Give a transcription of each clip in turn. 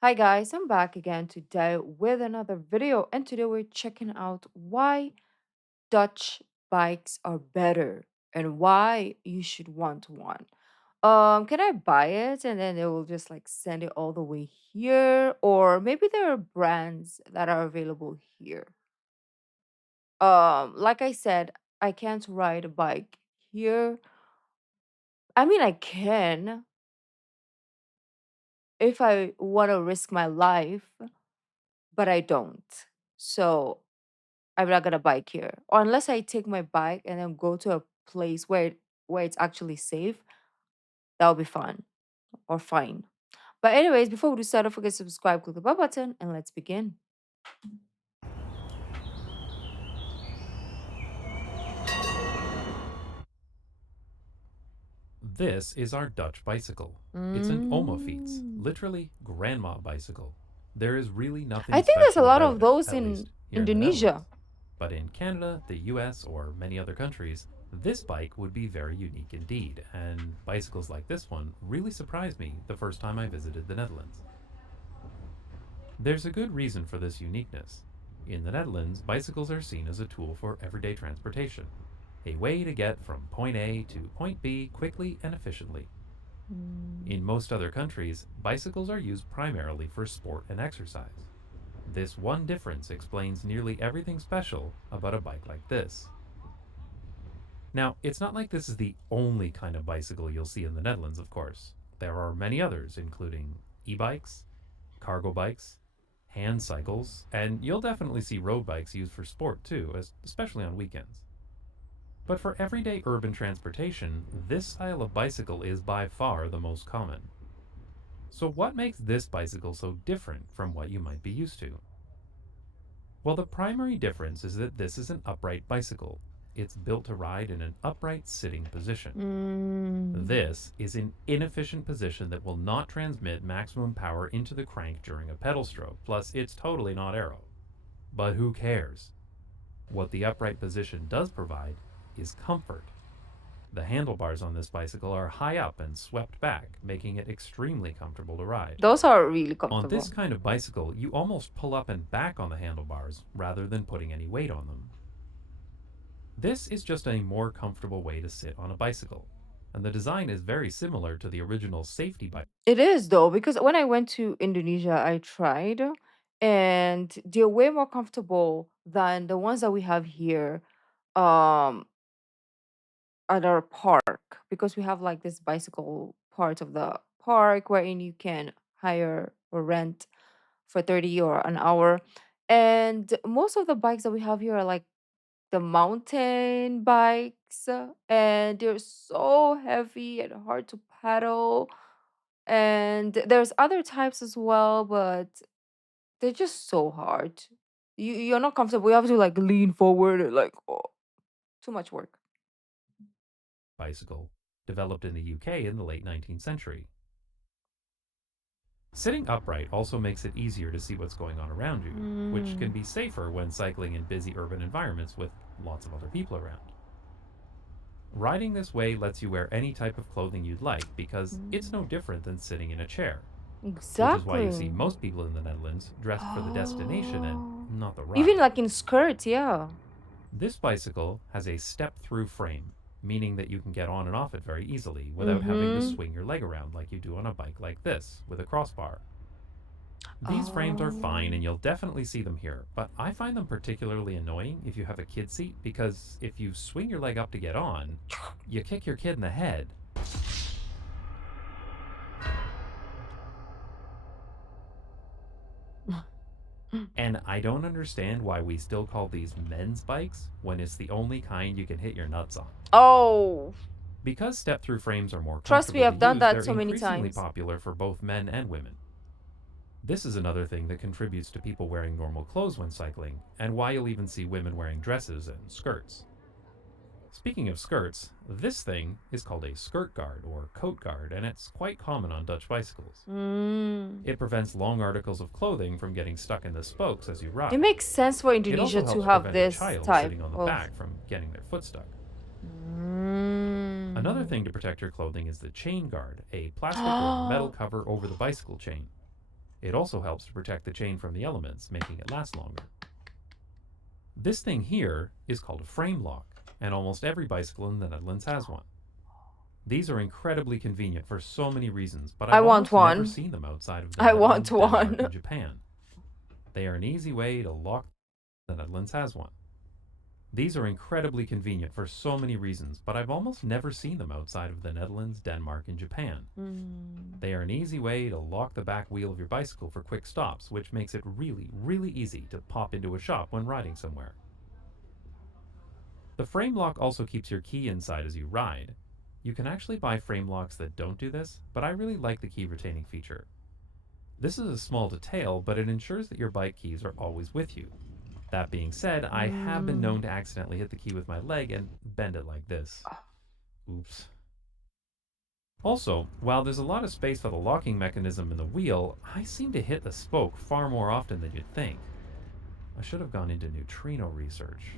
Hi guys, I'm back again today with another video, and today we're checking out why Dutch bikes are better and why you should want one. Can I buy it and then they will just like send it all the way here? Or maybe there are brands that are available here. Like I said, I can't ride a bike here. I mean I can if I want to risk my life, but I don't. So I'm not gonna bike here. Or unless I take my bike and then go to a place where it's actually safe, that'll be fun or fine. But anyways, before we do start, don't forget to subscribe, click the bell button, and let's begin. This is our Dutch bicycle. It's an omafiets, Mm. literally grandma bicycle. There is really I nothing think there's a special lot about of it, those at in least here in the Indonesia. Netherlands. But in Canada, the US, or many other countries, this bike would be very unique indeed, and bicycles like this one really surprised me the first time I visited the Netherlands. There's a good reason for this uniqueness. In the Netherlands, bicycles are seen as a tool for everyday transportation, a way to get from point A to point B quickly and efficiently. Mm. In most other countries, bicycles are used primarily for sport and exercise. This one difference explains nearly everything special about a bike like this. Now, it's not like this is the only kind of bicycle you'll see in the Netherlands, of course. There are many others, including e bikes, cargo bikes, hand cycles, and you'll definitely see road bikes used for sport too, especially on weekends. But for everyday urban transportation, this style of bicycle is by far the most common. So, what makes this bicycle so different from what you might be used to? Well, the primary difference is that this is an upright bicycle. It's built to ride in an upright sitting position. Mm. This is an inefficient position that will not transmit maximum power into the crank during a pedal stroke, plus, it's totally not aero. But who cares? What the upright position does provide is comfort. The handlebars on this bicycle are high up and swept back, making it extremely comfortable to ride. Those are really On this comfortable. kind of bicycle, you almost pull up and back on the handlebars rather than putting any weight on them. This is just a more comfortable way to sit on a bicycle, and the design is very similar to the original safety bike. It is though, because when I went to Indonesia, I tried, and they're way more comfortable than the ones that we have here. Um, at our park because we have like this bicycle part of the park wherein you can hire or rent for 30 or an hour. And most of the bikes that we have here are like the mountain bikes, and they're so heavy and hard to pedal. And there's other types as well, but they're just so hard. You're not comfortable. You have to like lean forward and like, oh, too much work. Bicycle, developed in the UK in the late 19th century. Sitting upright also makes it easier to see what's going on around you, which can Mm. be safer when cycling in busy urban environments with lots of other people around. Riding this way lets you wear any type of clothing you'd like because it's no Mm. different than sitting in a chair, which is why you see Exactly. most people in the Netherlands dressed for the destination and Oh. not the Even ride. like in skirts, yeah. This bicycle has a step through frame, meaning that you can get on and off it very easily without having to Mm-hmm. swing your leg around like you do on a bike like this with a crossbar. These frames are fine Oh. and you'll definitely see them here, but I find them particularly annoying if you have a kid seat because if you swing your leg up to get on, you kick your kid in the head. And I don't understand why we still call these men's bikes when it's the only kind you can hit your nuts on. Oh. Because step through frames are more Trust me, comfortable to I've done use, that they're so many increasingly times. popular for both men and women. This is another thing that contributes to people wearing normal clothes when cycling, and why you'll even see women wearing dresses and skirts. Speaking of skirts, this thing is called a skirt guard or coat guard, and it's quite common on Dutch bicycles. Mm. It prevents long articles of clothing from getting stuck in the spokes as you It ride. makes sense for It Indonesia also to helps have prevent a this child type sitting on the of. back from getting their foot stuck. Another Mm. thing to protect your clothing is the chain guard, a plastic or metal cover over the bicycle chain. It also helps to protect the chain from the elements, making it last longer. This thing here is called a frame lock, and almost every bicycle in the Netherlands has one. These are incredibly convenient for so many reasons, but I I've want almost never one. seen them outside of the I want Netherlands, Denmark, one. and Japan. They are an easy way to lock. The Netherlands has one. These are incredibly convenient for so many reasons, but I've almost never seen them outside of the Netherlands, Denmark, and Japan. Mm. They are an easy way to lock the back wheel of your bicycle for quick stops, which makes it really, really easy to pop into a shop when riding somewhere. The frame lock also keeps your key inside as you ride. You can actually buy frame locks that don't do this, but I really like the key retaining feature. This is a small detail, but it ensures that your bike keys are always with you. That being said, I have been Mm. known to accidentally hit the key with my leg and bend it like this. Oops. Also, while there's a lot of space for the locking mechanism in the wheel, I seem to hit the spoke far more often than you'd think. I should have gone into neutrino research.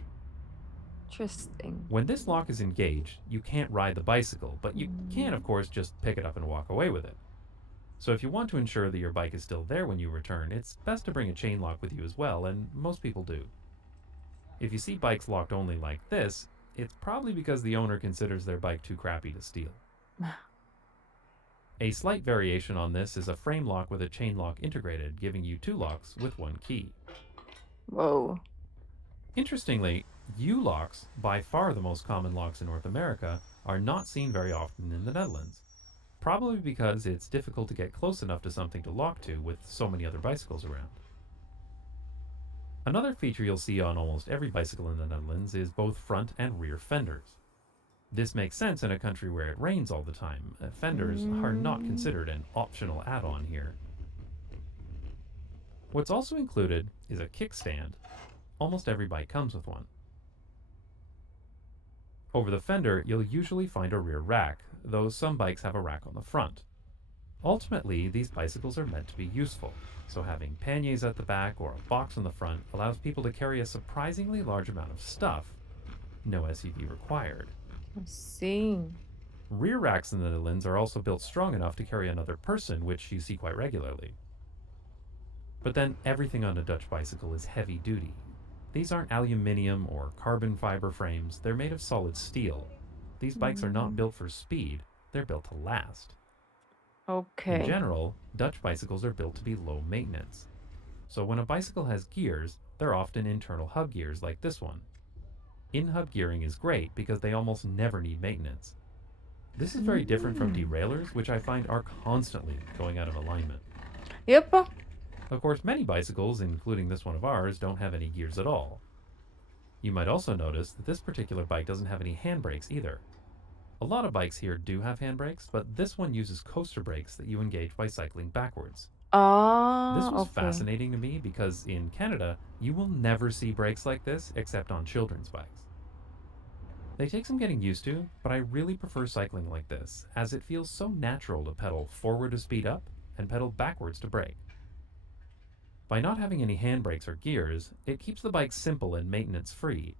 Interesting. When this lock is engaged, you can't ride the bicycle, but you can, of Mm. course, just pick it up and walk away with it. So if you want to ensure that your bike is still there when you return, it's best to bring a chain lock with you as well, and most people do. If you see bikes locked only like this, it's probably because the owner considers their bike too crappy to steal. A slight variation on this is a frame lock with a chain lock integrated, giving you two locks with one key. Whoa. Interestingly, U-locks, by far the most common locks in North America, are not seen very often in the Netherlands. Probably because it's difficult to get close enough to something to lock to with so many other bicycles around. Another feature you'll see on almost every bicycle in the Netherlands is both front and rear fenders. This makes sense in a country where it rains all the time. Fenders are not Mm. considered an optional add-on here. What's also included is a kickstand. Almost every bike comes with one. Over the fender, you'll usually find a rear rack, though some bikes have a rack on the front. Ultimately, these bicycles are meant to be useful, so having panniers at the back or a box on the front allows people to carry a surprisingly large amount of stuff. No SUV required. I see. Rear racks in the Netherlands are also built strong enough to carry another person, which you see quite regularly. But then everything on a Dutch bicycle is heavy duty. These aren't aluminium or carbon fiber frames, they're made of solid steel. These bikes are not Mm. built for speed, they're built to last. In Okay. general, Dutch bicycles are built to be low maintenance. So when a bicycle has gears, they're often internal hub gears like this one. In-hub gearing is great because they almost never need maintenance. This is very different from Mm. derailleurs, which I find are constantly going out of alignment. Yep. Of course, many bicycles, including this one of ours, don't have any gears at all. You might also notice that this particular bike doesn't have any handbrakes either. A lot of bikes here do have handbrakes, but this one uses coaster brakes that you engage by cycling backwards. This Ah, was okay. fascinating to me because in Canada, you will never see brakes like this except on children's bikes. They take some getting used to, but I really prefer cycling like this, as it feels so natural to pedal forward to speed up and pedal backwards to brake. By not having any handbrakes or gears, it keeps the bike simple and maintenance free.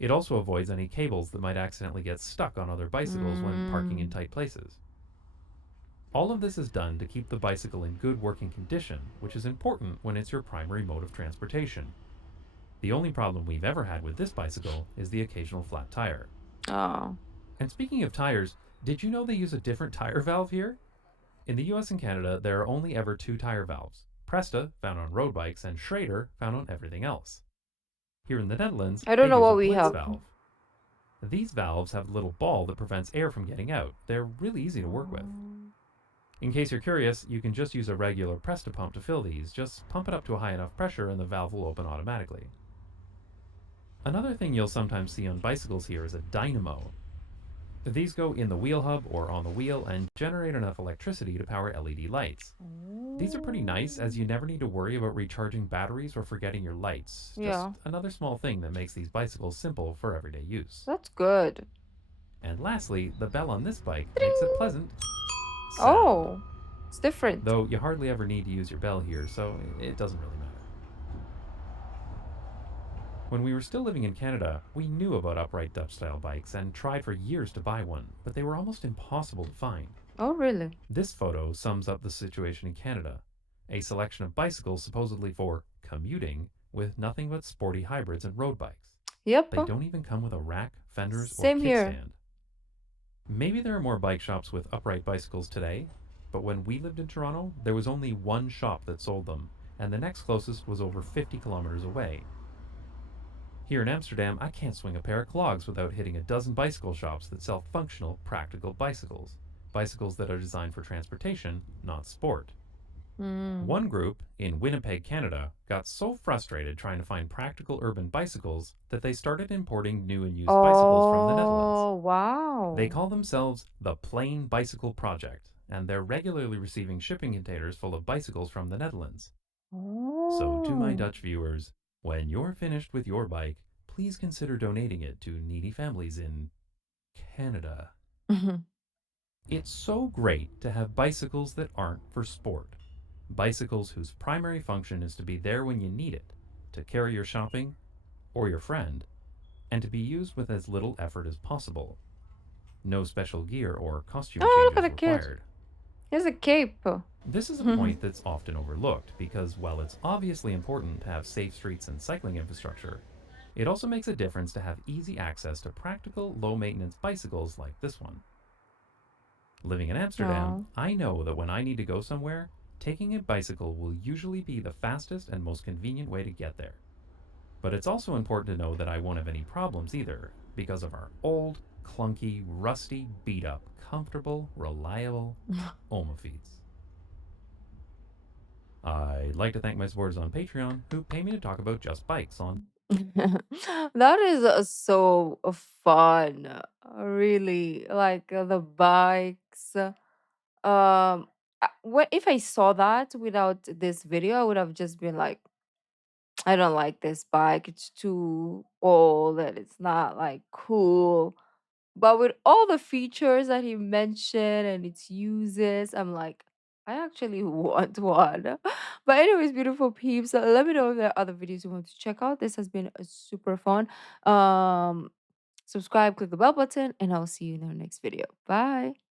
It also avoids any cables that might accidentally get stuck on other bicycles when parking in Mm. tight places. All of this is done to keep the bicycle in good working condition, which is important when it's your primary mode of transportation. The only problem we've ever had with this bicycle is the occasional flat tire. Oh. And speaking of tires, did you know they use a different tire valve here? In the US and Canada, there are only ever two tire valves: Presta, found on road bikes, and Schrader, found on everything else. Here in the Netherlands, I they don't know use a what we Blitz have. valve. These valves have a little ball that prevents air from getting out. They're really easy to work with. Oh. In case you're curious, you can just use a regular Presta pump to fill these. Just pump it up to a high enough pressure and the valve will open automatically. Another thing you'll sometimes see on bicycles here is a dynamo. These go in the wheel hub or on the wheel and generate enough electricity to power LED lights. These are pretty nice as you never need to worry about recharging batteries or forgetting your lights. Just Yeah, another small thing that makes these bicycles simple for everyday use. that's good. And lastly, the bell on this bike makes a Ding! pleasant sound. Oh, it's different. Though you hardly ever need to use your bell here, so it doesn't really matter. When we were still living in Canada, we knew about upright Dutch style bikes and tried for years to buy one, but they were almost impossible to find. Oh, really? This photo sums up the situation in Canada. a selection of bicycles supposedly for commuting with nothing but sporty hybrids and road bikes. Yep. They don't even come with a rack, fenders, or Same here. kickstand. Maybe there are more bike shops with upright bicycles today, but when we lived in Toronto, there was only one shop that sold them, and the next closest was over 50 kilometers away. Here in Amsterdam, I can't swing a pair of clogs without hitting a dozen bicycle shops that sell functional, practical bicycles. Bicycles that are designed for transportation, not sport. Mm. One group in Winnipeg, Canada, got so frustrated trying to find practical urban bicycles that they started importing new and used bicycles from the Netherlands. Oh, They wow. call themselves the Plain Bicycle Project, and they're regularly receiving shipping containers full of bicycles from the Netherlands. So, to my Oh. Dutch viewers, when you're finished with your bike, please consider donating it to needy families in Canada. It's so great to have bicycles that aren't for sport. Bicycles whose primary function is to be there when you need it, to carry your shopping or your friend, and to be used with as little effort as possible. No special gear or costume Oh, look at changes the kid. required. He has a cape. This is a point that's often overlooked because while it's obviously important to have safe streets and cycling infrastructure, it also makes a difference to have easy access to practical, low maintenance bicycles like this one. Living in Amsterdam, Oh. I know that when I need to go somewhere, taking a bicycle will usually be the fastest and most convenient way to get there. But it's also important to know that I won't have any problems either, because of our old, clunky, rusty, beat up, comfortable, reliable omafiets. I'd like to thank my supporters on Patreon who pay me to talk about just bikes on. That is so fun. Really. Like the bikes. What if I saw that without this video, I would have just been like, I don't like this bike. It's too old and it's not like cool. But with all the features that he mentioned and its uses, I'm like, I actually want one. But anyways, beautiful peeps, let me know if there are other videos you want to check out. This has been super fun. Um, Subscribe, click the bell button, and I'll see you in our next video. Bye.